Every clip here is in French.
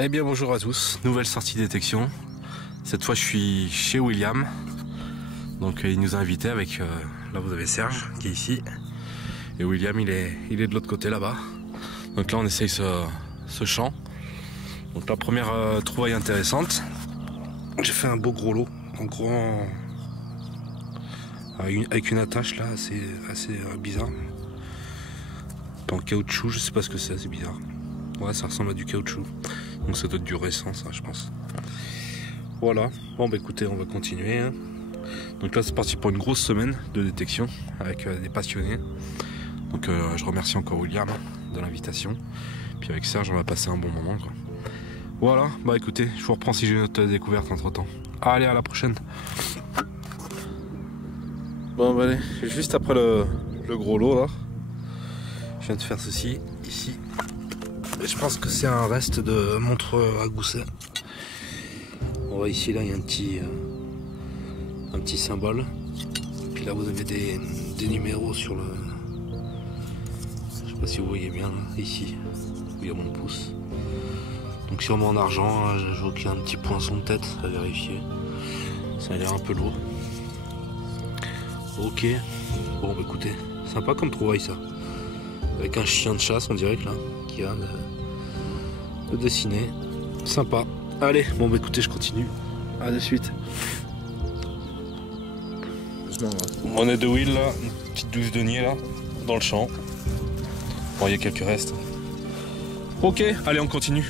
Eh bien bonjour à tous, nouvelle sortie détection. Cette fois je suis chez William. Donc il nous a invités avec, là vous avez Serge qui est ici. Et William il est de l'autre côté là-bas. Donc là on essaye ce champ. Donc la première trouvaille intéressante. J'ai fait un beau gros lot, en grand, avec une attache là assez bizarre. En caoutchouc, je sais pas ce que c'est bizarre. Ouais, ça ressemble à du caoutchouc. Donc ça doit être du récent, ça, je pense. Voilà. Bon, bah écoutez, on va continuer. Hein. Donc là, c'est parti pour une grosse semaine de détection avec des passionnés. Donc je remercie encore William de l'invitation. Puis avec Serge, on va passer un bon moment, quoi. Voilà. Bah écoutez, je vous reprends si j'ai une autre découverte entre temps. Allez, à la prochaine. Bon, bah allez, juste après le gros lot là. Je viens de faire ceci ici. Je pense que c'est un reste de montre à gousset. On voit ici là il y a un petit symbole. Puis là vous avez des numéros sur le. Je sais pas si vous voyez bien là, ici où il y a mon pouce. Donc sûrement en argent. Là, je vois qu'il y a un petit poinçon de tête à vérifier. Ça a l'air un peu lourd. Ok. Bon bah écoutez, sympa comme trouvaille ça. Avec un chien de chasse on dirait que là qui a de dessiner. Sympa. Allez, bon bah écoutez, je continue. À de suite. On est de Will là, une petite douce de nier là, dans le champ. Bon, il y a quelques restes. Ok, allez, on continue.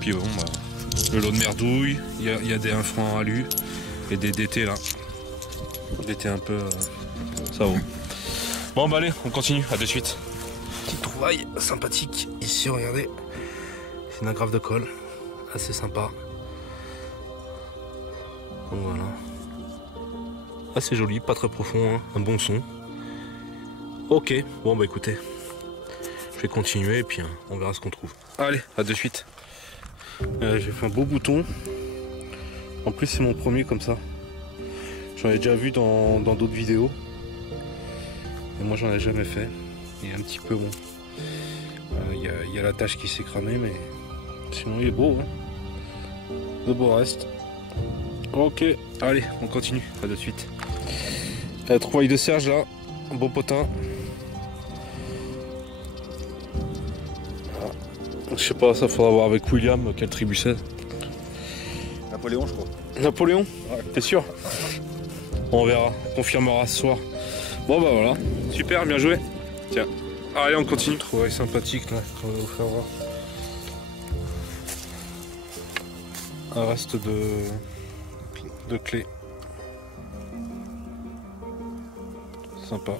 Puis bon, bah, le lot de merdouille, il y a des infrants à alu et des DT là. DT un peu. Ça va. Bon bah allez, on continue, à de suite. Petite trouvaille sympathique. Ici, regardez. C'est une agrafe de colle. Assez sympa. Donc voilà. Assez joli, pas très profond, hein. Un bon son. Ok, bon bah écoutez. Je vais continuer et puis hein, on verra ce qu'on trouve. Allez, à de suite. J'ai fait un beau bouton. En plus c'est mon premier comme ça. J'en ai déjà vu dans d'autres vidéos. Et moi j'en ai jamais fait. Il est un petit peu bon. Il y a la tache qui s'est cramée, mais sinon il est beau. Hein. De beaux restes. Ok, allez, on continue. À de suite. La trouvaille de Serge là. Un beau potin. Je sais pas, ça faudra voir avec William quelle tribu c'est. Napoléon, je crois. Napoléon? Ouais. T'es sûr? On verra, on confirmera ce soir. Bon bah voilà, super, bien joué. Tiens, allez on continue. Trouvaille sympathique là, qu'on va vous faire voir. Un reste de clés. Sympa.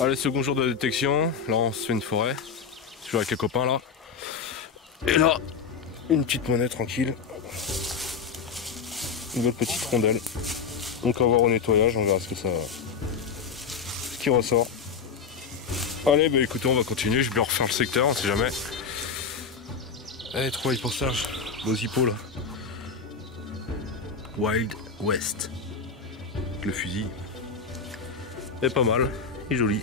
Allez, second jour de détection. Là on se fait une forêt. Je joue avec les copains là. Et là, une petite monnaie tranquille. Une belle petite rondelle. Donc on va voir au nettoyage, on verra ce qui ressort. Allez, bah écoutez, on va continuer, je vais bien refaire le secteur, on sait jamais. Allez, trouvaille pour Serge, beaux hippos là. Wild West. Le fusil. Et pas mal, il est joli.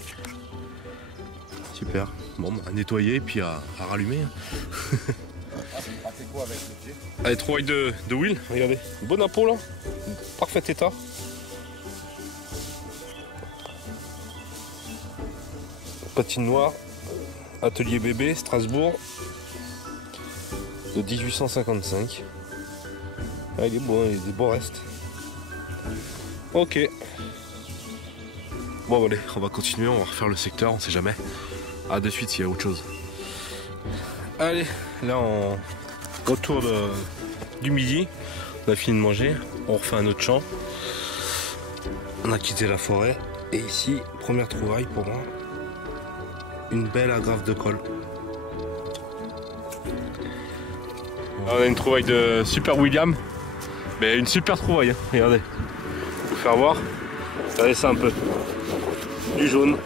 Super. Bon, bah, à nettoyer puis à rallumer. Allez, trouvaille de Will, regardez. Bon impôt là. Parfait état. Patine noire. Atelier bébé, Strasbourg. De 1855. Ah, il est beau, il y a des beaux restes. Ok. Bon allez, on va continuer, on va refaire le secteur, on sait jamais. À de suite s'il y a autre chose. Allez, là on retour du midi. On a fini de manger, on refait un autre champ. On a quitté la forêt. Et ici, première trouvaille pour moi. Une belle agrafe de colle. On a une trouvaille de Super William. Mais une super trouvaille, hein. Regardez. Je vais vous faire voir. Regardez ça un peu. Du jaune.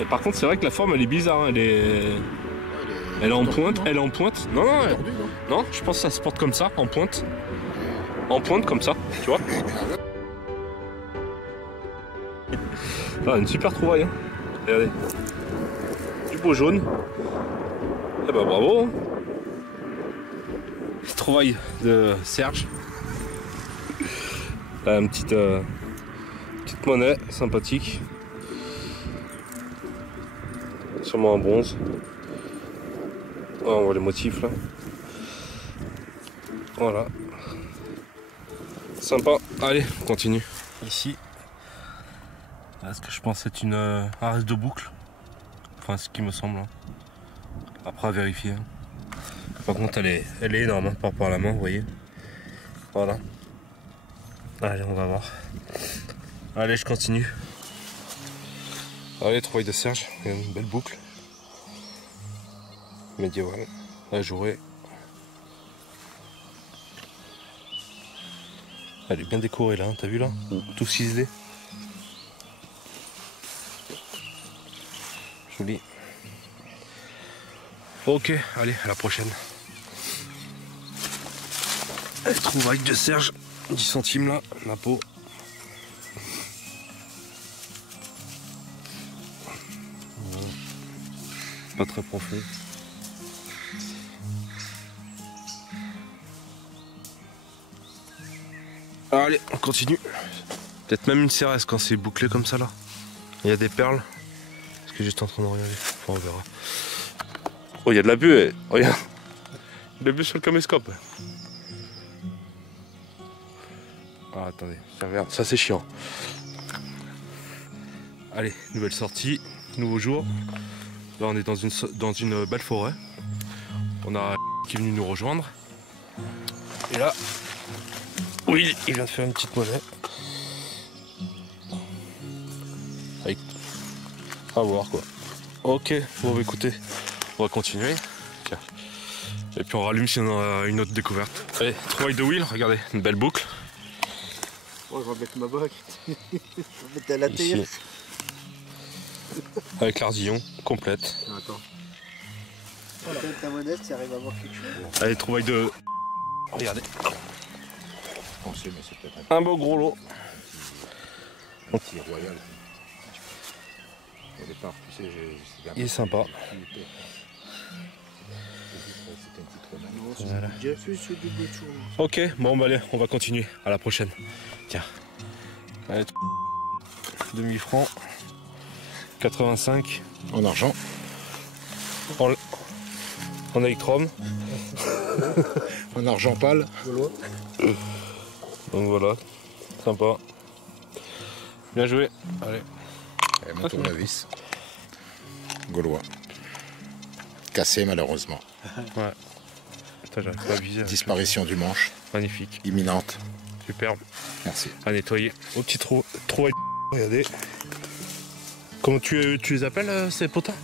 Et par contre c'est vrai que la forme elle est bizarre, hein. Elle est en pointe, elle est en pointe. Non, non, je pense que ça se porte comme ça, en pointe. En pointe comme ça, tu vois. Ah, une super trouvaille, hein. Regardez. Du beau jaune. Eh ben bravo. Trouvaille de Serge. Là, une petite monnaie sympathique. Sûrement en bronze. Oh, on voit les motifs là. Voilà. Sympa. Allez, on continue. Ici. Là, ce que je pense c'est une un reste de boucle. Enfin, ce qui me semble. Hein. Après à vérifier. Hein. Par contre, elle est énorme hein, par rapport à la main, vous voyez. Voilà. Allez, on va voir. Allez, je continue. Allez, trouvaille de Serge. Il y a une belle boucle. Médiévale. La jouée. Elle est bien décorée là, hein, t'as vu là? Tout ciselé. Joli. Ok, allez, à la prochaine. Trouvaille de Serge, 10 centimes là, ma peau. Pas très profond. Allez, on continue. Peut-être même une CRS quand c'est bouclé comme ça là. Il y a des perles. Est-ce que j'étais en train de regarder? Enfin, on verra. Oh, il y a de la buée. Regarde. Il y a de la buée sur le caméscope. Ah, attendez, regarde, ça c'est chiant. Allez, nouvelle sortie, nouveau jour. Là, on est dans une belle forêt. On a qui est venu nous rejoindre. Et là, oui, il vient de faire une petite monnaie. Avec... à voir quoi. Ok, bon bah écoutez, on va continuer. Tiens. Et puis on rallume si on a une autre découverte. Allez, trouvaille de Will, regardez, une belle boucle. Oh, je vais mettre ma bague. Je vais mettre à la tire. Avec l'ardillon complète. Attends. Peut-être ta monnaie, tu arrives à voir quelque chose. Allez, trouvaille de... Regardez. Pensez, mais c'est peut-être un beau gros lot. un petit royal. Au départ, tu sais, il est sympa. Voilà. Déjà fait ce double tour. Ok, bon bah allez, on va continuer. À la prochaine. Tiens. Allez, demi-franc. 85. En argent. En électrum. En argent pâle. Donc voilà. Sympa. Bien joué. Allez. Et mon tournevis. Gaulois. Cassé malheureusement. Ouais. Putain, j'arrive pas à viser. Disparition du manche. Magnifique. Imminente. Superbe. Merci. À nettoyer. Au petit trou. Regardez. Comment tu les appelles ces potins?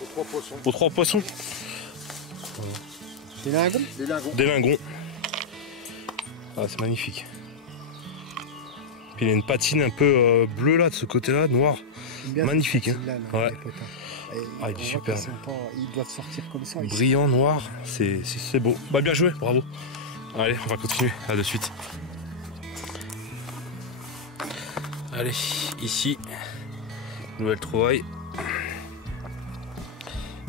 Aux 3 poissons. Aux 3 poissons. Des lingons. Des lingons. Des lingons. Ah, c'est magnifique. Puis il y a une patine un peu bleue là de ce côté-là, noire. Magnifique. Hein. Là, ouais. Ah, il est super. Ils doivent sortir comme ça. Brillant, noir, c'est beau. Bah bien joué, bravo. Allez, on va continuer, à de suite. Allez, ici, nouvelle trouvaille.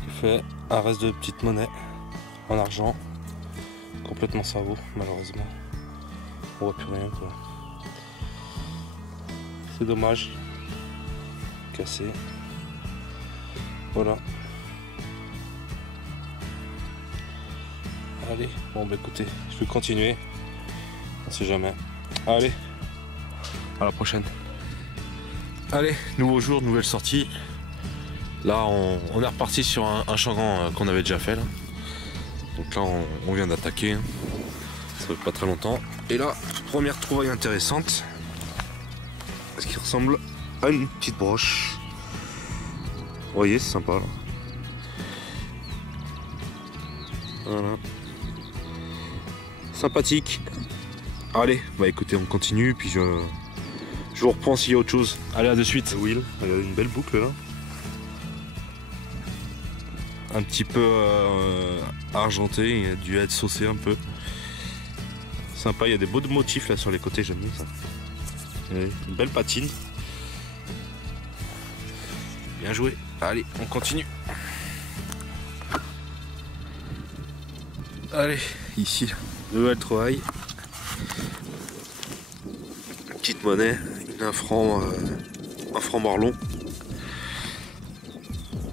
J'ai fait un reste de petite monnaie en argent. Complètement cerveau, malheureusement. On voit plus rien quoi. C'est dommage. Cassé. Voilà. Allez, bon bah écoutez, je vais continuer. On sait jamais. Allez, à la prochaine. Allez, nouveau jour, nouvelle sortie. Là, on est reparti sur un champ qu'on avait déjà fait là. Donc là, on vient d'attaquer. Hein. Ça fait pas très longtemps. Et là, première trouvaille intéressante. Ce qui ressemble à une petite broche. Vous voyez, c'est sympa là. Voilà. Sympathique. Allez, bah écoutez, on continue, puis je vous reprends s'il y a autre chose. Allez, à de suite. Will, il y a une belle boucle là. Un petit peu argenté, il a dû être saucé un peu. Sympa, il y a des beaux motifs là sur les côtés, j'aime bien ça. Et une belle patine. Bien joué. Allez, on continue. Allez, ici, nouvelle trouvaille. Petite monnaie, un franc morlon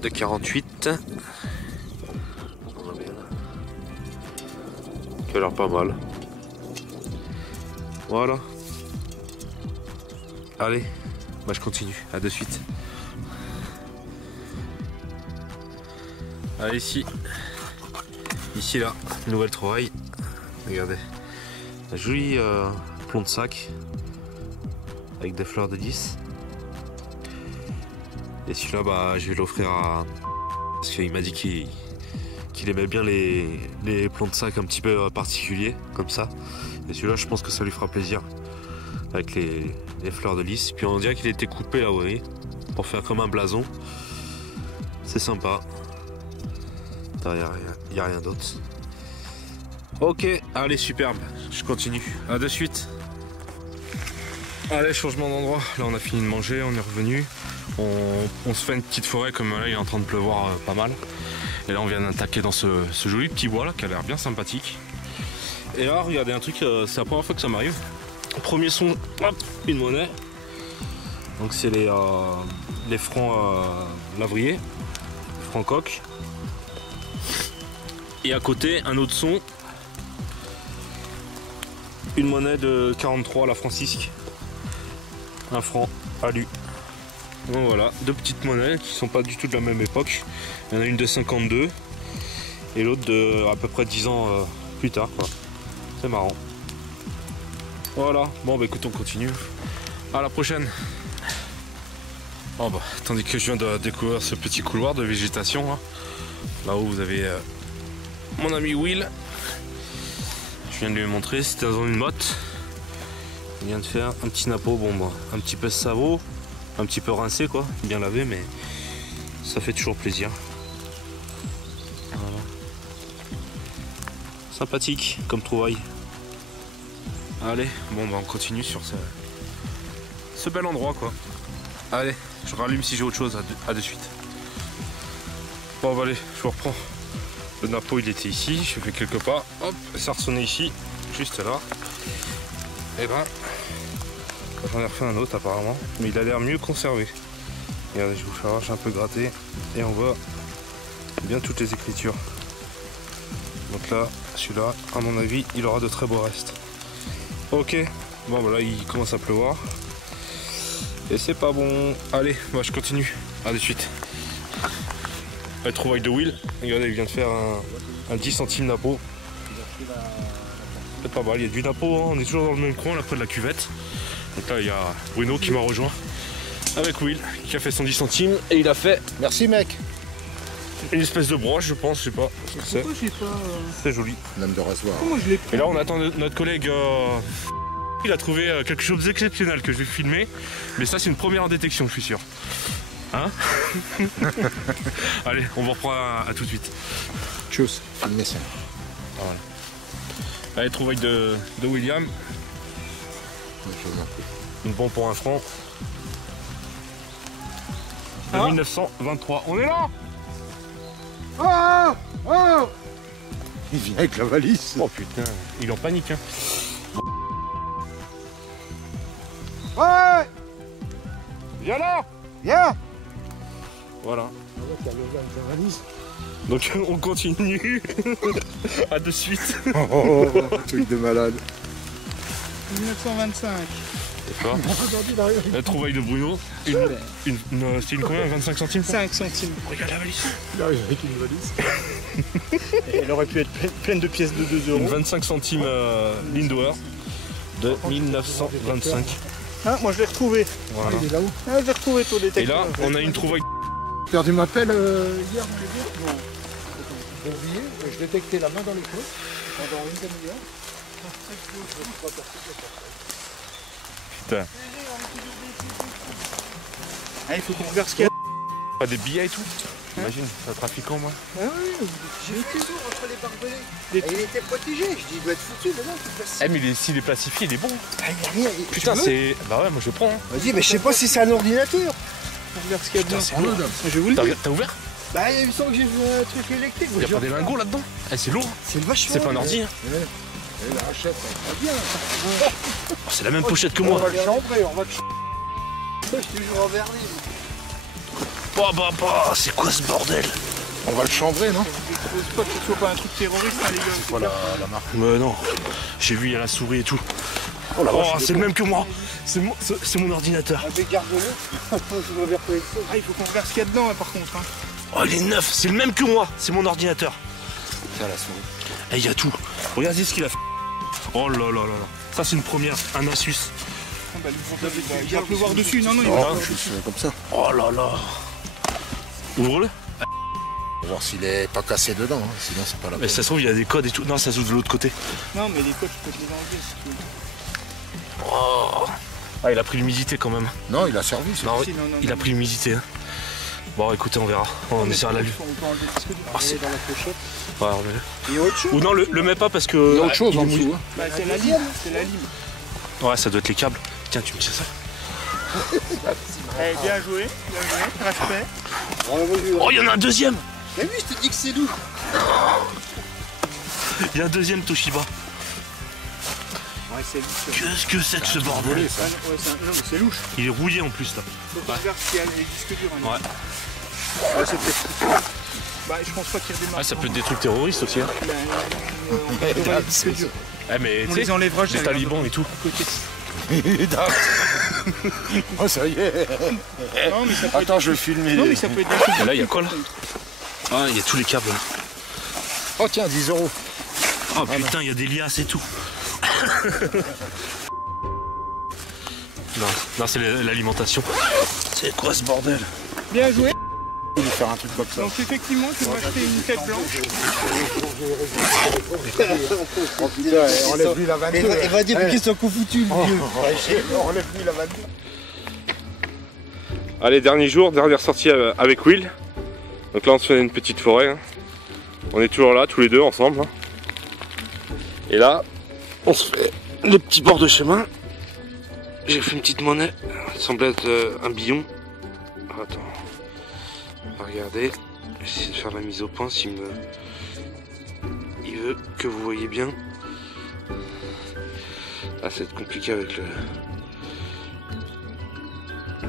de 48. Qui a l'air pas mal. Voilà. Allez, bah je continue. À de suite. Allez, ici là, nouvelle trouvaille. Regardez, un joli plomb de sac avec des fleurs de lys. Et celui-là, bah, je vais l'offrir à... Parce qu'il m'a dit qu'il aimait bien les plombs de sac un petit peu particuliers, comme ça. Et celui-là, je pense que ça lui fera plaisir. Avec les fleurs de lys. Puis on dirait qu'il a été coupé là, vous voyez, pour faire comme un blason. C'est sympa. Il n'y a rien d'autre. Ok, allez, superbe. Je continue. À de suite. Allez, changement d'endroit. Là, on a fini de manger, on est revenu. On se fait une petite forêt, comme là, il est en train de pleuvoir pas mal. Et là, on vient d'attaquer dans ce joli petit bois là, qui a l'air bien sympathique. Et là, regardez un truc, c'est la première fois que ça m'arrive. Premier son, hop, une monnaie. Donc c'est les francs lavriers, francs coq. Et à côté, un autre son, une monnaie de 43, la francisque. Un franc alu. Donc voilà, deux petites monnaies qui sont pas du tout de la même époque. Il y en a une de 52 et l'autre de à peu près 10 ans plus tard, quoi. C'est marrant. Voilà, bon bah écoute, on continue. À la prochaine. Oh bah, tandis que je viens de découvrir ce petit couloir de végétation, hein. Là où vous avez mon ami Will. Je viens de lui montrer, c'était dans une motte. Il vient de faire un petit napeau, bon bah, un petit peu savon, un petit peu rincé quoi, bien lavé, mais ça fait toujours plaisir. Voilà. Sympathique comme trouvaille. Allez, bon bah on continue sur ce bel endroit quoi. Allez, je rallume si j'ai autre chose, à de suite. Bon bah allez, je vous reprends. Le napeau il était ici, j'ai fait quelques pas, hop, ça ressonnait ici, juste là. Et ben, j'en ai refait un autre apparemment, mais il a l'air mieux conservé. Regardez, je vous fais voir, j'ai un peu gratté et on voit bien toutes les écritures. Donc là, celui-là, à mon avis, il aura de très beaux restes. Ok, bon bah là il commence à pleuvoir. Et c'est pas bon. Allez, bah je continue. À de suite. La trouvaille de Will. Regardez, il vient de faire un 10 centimes napeau. C'est pas mal, il y a du napeau, hein. On est toujours dans le même coin, là près de la cuvette. Donc là il y a Bruno qui m'a rejoint avec Will, qui a fait son 10 centimes. Et il a fait, Merci mec. une espèce de broche, je pense, je sais pas. C'est joli. Lame de rasoir. Et là on attend notre collègue. Il a trouvé quelque chose d'exceptionnel que je vais filmer. Mais ça c'est une première en détection, je suis sûr. Hein? Allez, on vous reprend à tout de suite. Tchuss. Merci. Voilà. Allez, trouvaille de William. Une bombe pour un franc. De 1923. On est là! Oh! Oh! Il vient avec la valise. Oh putain, il est en panique, hein. Ouais! Viens là! Viens! Voilà. Donc on continue. À de suite. Oh, truc de malade. 1925. C'est fort. La trouvaille de Bruno. C'est une combien? 25 centimes? 5 centimes. Regarde la valise. Il arrive avec une valise. Et elle aurait pu être pleine de pièces de 2 Une euros. 25 centimes Lindauer de 1925. Ah, moi je l'ai retrouvé. Voilà. Il est là-haut. Ah, je l'ai retrouvé ton Et détecteur. là, on a une trouvaille. Perdu ma pelle hier, mon les Non. J'ai oublié, je détectais la main dans les côtes pendant une demi-heure. Putain. Ah, il faut qu'on regarde ce qu'il y a. Pas des billets et tout. Imagine, c'est un trafiquant moi. Ah oui, J'ai vu toujours entre les barbelés. Et il était protégé. Je dis, il doit être foutu dedans. Eh mais s'il est plastifié, il est bon. Ah, il y a rien. Putain, c'est... Bah ouais, moi je prends. Hein. Vas-y, mais je sais pas si c'est un ordinateur. On regarde ce qu'il y a dedans. C'est lourd. Je vais vous le dire. T'as ouvert? Bah, il me semble que j'ai vu un truc électrique. Y'a pas des lingots là-dedans? Eh, c'est lourd. C'est vachement. C'est pas un ordi. Hein. Et la hachette, ça va bien. Oh, c'est la même pochette que On moi. va le chambrer, on va le chambrer. Je suis toujours en vernis. Bah, c'est quoi ce bordel? On va le chambrer, non? Je sais pas que ce soit pas un truc terroriste, hein, les gars. Voilà la marque. Mais non, j'ai vu, il y a la souris et tout. Oh la Oh, vache, c'est le même que moi. C'est mon ordinateur. Ah, mais garde-le. Je dois vérifier ça. Ah, il faut qu'on regarde ce qu'il y a dedans, hein, par contre. Hein. Oh, il est neuf, c'est le même que moi. C'est mon ordinateur. C'est à la souris. Eh, il y a tout. Regardez ce qu'il a fait. Oh là là là là. Ça, c'est une première, un Asus. Ah, bah, il va pleuvoir dessus. Non, non, il va Oh, pleuvoir juste dessus. comme ça. Oh là là. Ouvre-le. On va voir s'il est pas cassé dedans, hein. Sinon c'est pas la Mais peine. ça se trouve, il y a des codes et tout. Non, ça s'ouvre de l'autre côté. Non, mais les codes, tu peux te les enlever si tu veux. Oh. Ah, il a pris l'humidité quand même. Non, il a servi. ça. Non, Si, non, il a non. pris l'humidité. Hein. Bon, écoutez, on verra. On essaiera la lumière. On peut enlever le disque dur. Ah, c'est- Dans la pochette. Ouais, enlevez-le. Il y a autre chose. Ou non, le mets pas parce que. Il y a autre chose il en est mouillé. dessous. Hein. Bah, c'est la lime. C'est la lime. Ouais, ça doit être les câbles. Tiens, tu me tiens ça. Eh, bien joué. Bien joué. Respect. Oh, il y en a un deuxième. Mais oui, je te dis que c'est doux. Il y a un deuxième Toshiba. Ouais, c'est louche. Qu'est-ce que c'est que ce bordel? Ouais, non, mais c'est louche. Il est rouillé en plus là. Faut qu'on regarde s'il y a les disques durs. Hein. Ouais. Ouais, c'est peut-être. Bah, je pense pas qu'il redémarre. Ah, ça peut être des trucs terroristes aussi. Hein. Bah, on peut trouver les disques durs. Eh, mais On tu sais, les enlèvera, je les les regarde talibans et tout. à côté. Oh, ça y est. Non, mais ça peut être. Attends, je vais filmer. Non, mais ça peut être des choses. Et là, il y a quoi là? Ah, il y a tous les câbles là. Oh, tiens, 10 €. Oh putain, il y a des liasses et tout. Non, c'est l'alimentation. C'est quoi ce bordel? Bien joué. Il va faire un truc comme ça. Donc, effectivement, tu vas acheter une tête blanche. Oh putain, enlève-lui la 22. Il va dire qu'ils sont confoutus, le vieux. Enlève-lui la 22. Allez, dernier jour, dernière sortie avec Will. Donc là, on se fait une petite forêt. Hein. On est toujours là, tous les deux ensemble. Hein. Et là, on se fait les petits bords de chemin. J'ai fait une petite monnaie. Ça semble être un billon. Attends. On va regarder. Je vais essayer de faire la mise au point s'il me... Il veut que vous voyez bien. Ah, ça va être compliqué avec le...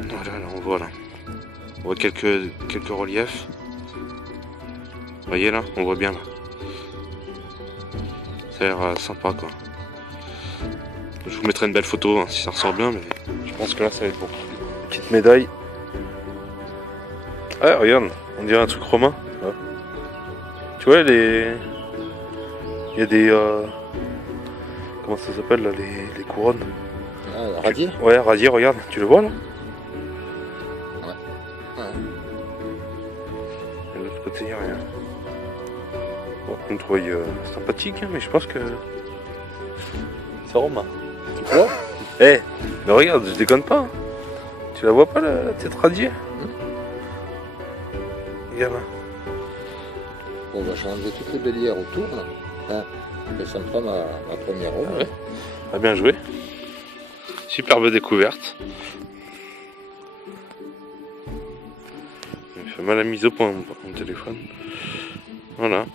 Voilà, là, on voit là. On voit quelques reliefs. Vous voyez là, on voit bien là. Ça a l'air sympa quoi. Je vous mettrai une belle photo hein, si ça ressort bien, mais je pense que là ça va être bon. Petite médaille. Ah regarde, on dirait un truc romain. Ouais. Tu vois les... Il y a des... Comment ça s'appelle là, les couronnes. Ah, radier. Ouais, radier, regarde, tu le vois là? Et de l'autre côté, il n'y a rien. Bon, on le trouve sympathique, hein, mais je pense que c'est romain. Tu crois? Eh, mais regarde, je déconne pas. Hein. Tu la vois pas la tête radiée? Regarde là. Bon, bah, j'ai enlevé toutes les bélières autour, là. Hein. Et ça me fera ma première roue. Ah ouais. Ah, bien joué. Superbe découverte. Il me fait mal à mise au point mon téléphone. Voilà.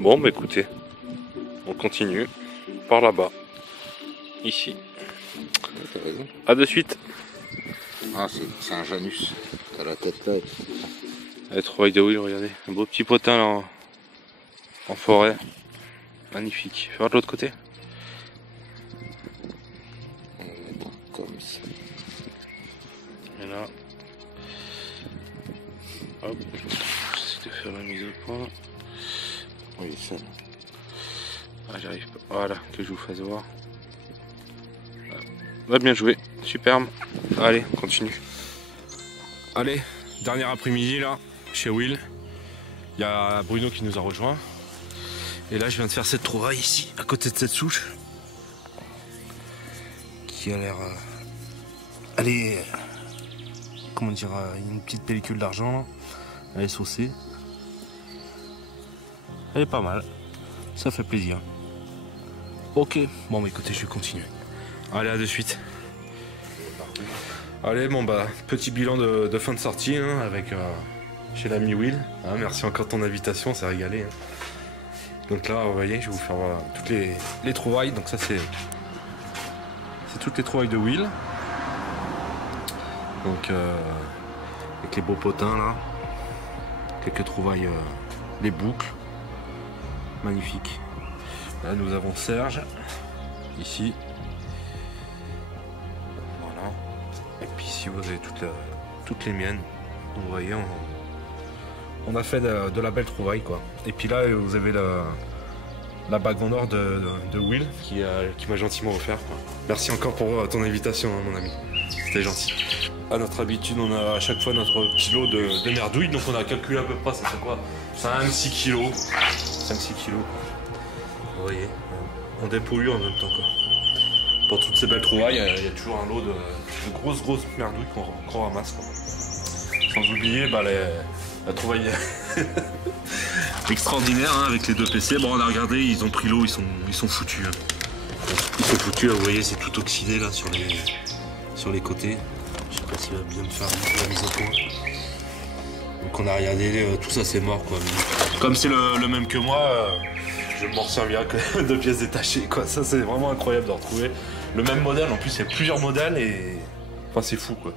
Bon bah écoutez, on continue par là-bas. Ici. T'as raison. A de suite. Ah, c'est un Janus. T'as la tête là. Allez, trouvaille de Will, regardez. Un beau petit potin là en forêt. Magnifique. Fais voir de l'autre côté. On va mettre comme ça. Et là. Hop. J'essaie de faire la mise au point. Oui, ça. Ah, j'arrive pas. Voilà, que je vous fasse voir. Va bien joué. Superbe. Allez, on continue. Allez, dernier après-midi là, chez Will. Il y a Bruno qui nous a rejoint. Et là, je viens de faire cette trouvaille ici, à côté de cette souche. Qui a l'air... Elle est... Comment dire, une petite pellicule d'argent là. Elle est saucée. Elle est pas mal. Ça fait plaisir. Ok. Bon bah écoutez, je vais continuer. Allez, à de suite. Allez, bon bah, petit bilan de fin de sortie hein, avec chez l'ami Will. Hein, merci encore de ton invitation, c'est régalé. Hein. Donc là, vous voyez, je vais vous faire voir toutes les trouvailles. Donc ça, c'est toutes les trouvailles de Will. Donc, avec les beaux potins là. Quelques trouvailles, les boucles. Magnifique. Là, nous avons Serge, ici. Voilà. Et puis ici, vous avez toutes les miennes. Donc, vous voyez, on a fait de la belle trouvaille, quoi. Et puis là, vous avez la bague en or de Will qui m'a gentiment offert, quoi. Merci encore pour ton invitation, hein, mon ami. C'était gentil. À notre habitude, on a à chaque fois notre petit lot de merdouilles. Donc, on a calculé à peu près, ça fait quoi? 5-6 kilos. 5-6 kilos. Vous voyez, on dépouille en même temps, quoi. Pour toutes ces belles trouvailles, il y a toujours un lot de grosses merdouilles qu'on ramasse, quoi. Sans oublier la trouvaille extraordinaire hein, avec les 2 PC. Bon, on a regardé, ils ont pris l'eau, ils sont foutus. Hein. Ils sont foutus, là, vous voyez, c'est tout oxydé là sur les côtés. Je sais pas s'il va bien me faire la mise au point. Donc on a regardé, tout ça c'est mort, quoi. Comme c'est le même que moi, je m'en servirai que de pièces détachées, quoi. Ça c'est vraiment incroyable de retrouver le même modèle. En plus il y a plusieurs modèles et enfin c'est fou, quoi.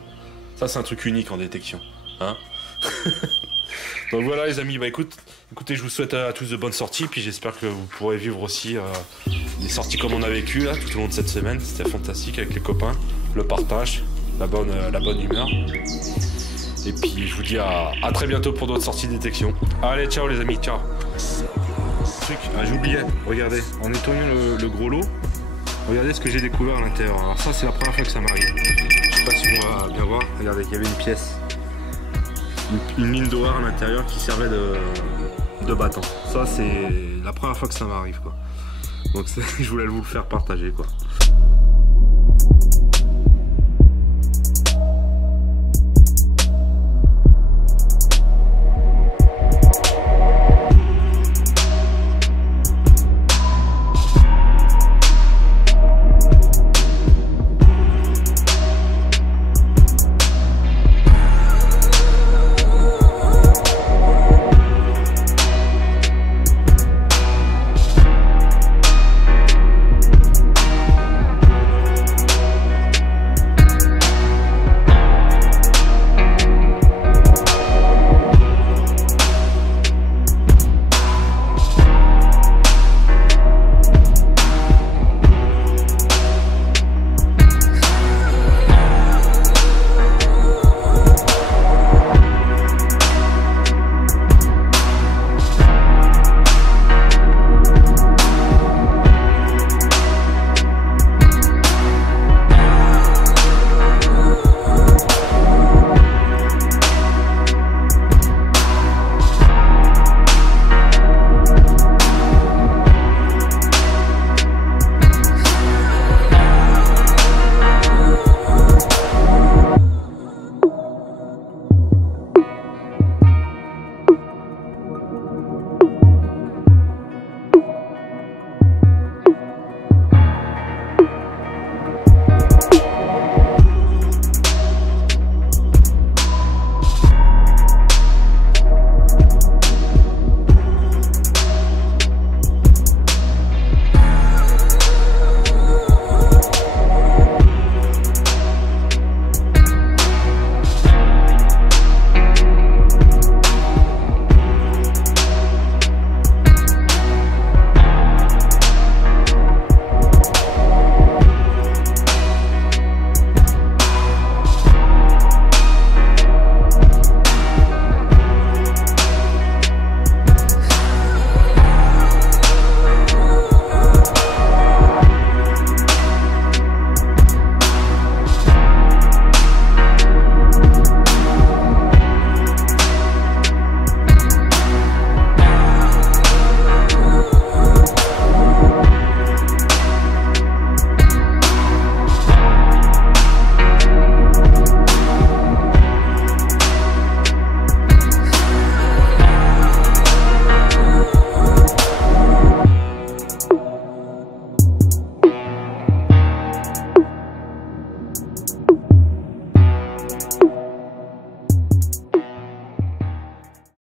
Ça c'est un truc unique en détection, hein. Donc voilà les amis, bah écoutez, je vous souhaite à tous de bonnes sorties, puis j'espère que vous pourrez vivre aussi des sorties comme on a vécu là tout au long de cette semaine. C'était fantastique avec les copains, le partage, la bonne humeur. Et puis je vous dis à très bientôt pour d'autres sorties de détection. Allez, ciao les amis, ciao. J'oubliais, regardez, en nettoyant le gros lot, regardez ce que j'ai découvert à l'intérieur. Alors ça c'est la première fois que ça m'arrive. Je sais pas si on va bien voir, regardez, il y avait une pièce. Une mine d'or à l'intérieur qui servait de battant. Ça c'est la première fois que ça m'arrive, quoi. Donc je voulais vous le faire partager, quoi.